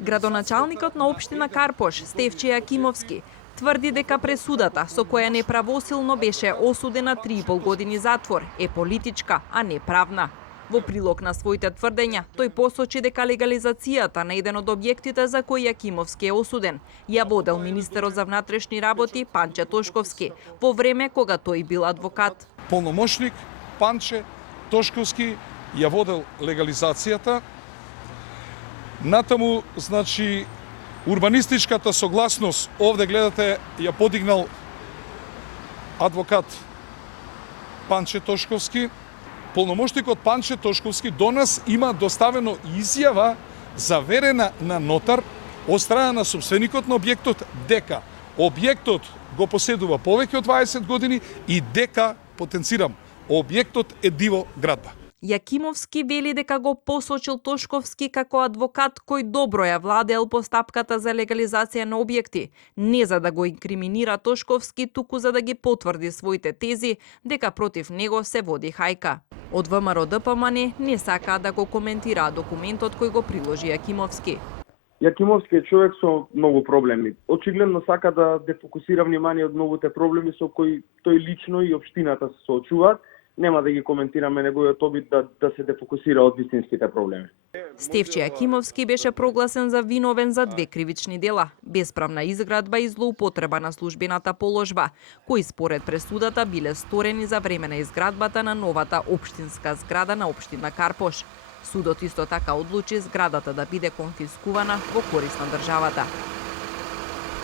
Градоначалникот на општина Карпош, Стефче Јакимовски, тврди дека пресудата со која неправосилно беше осуден на 3,5 години затвор е политичка, а не правна. Во прилог на своите тврдења, тој посочи дека легализацијата на еден од објектите за кој Јакимовски е осуден ја водел министерот за внатрешни работи Панче Тошковски во време кога тој бил адвокат. Полномошник Панче Тошковски ја водел легализацијата. Натаму, значи, урбанистичката согласност, овде гледате, ја подигнал адвокат Панче Тошковски. Полномошникот Панче Тошковски до нас има доставено изјава заверена на нотар од страна на собственикот на објектот дека објектот го поседува повеќе од 20 години и дека, потенцирам, објектот е диво градба. Јакимовски вели дека го посочил Тошковски како адвокат кој добро ја владеел постапката за легализација на објекти, не за да го инкриминира Тошковски, туку за да ги потврди своите тези дека против него се води хајка. Од ВМРО ДПМН не сакаа да го коментира документот кој го приложи Јакимовски. Јакимовски е човек со многу проблеми. Очигледно сака да дефокусира внимание од многуте проблеми со кои тој лично и општината се соочуваат. Нема да ги коментираме неговиот обид да се дефокусира од вистинските проблеми. Стефче Јакимовски беше прогласен за виновен за 2 кривични дела: бесправна изградба и злоупотреба на службената положба, кои според пресудата биле сторени за време на изградбата на новата општинска зграда на општина Карпош. Судот исто така одлучи зградата да биде конфискувана во корист на државата.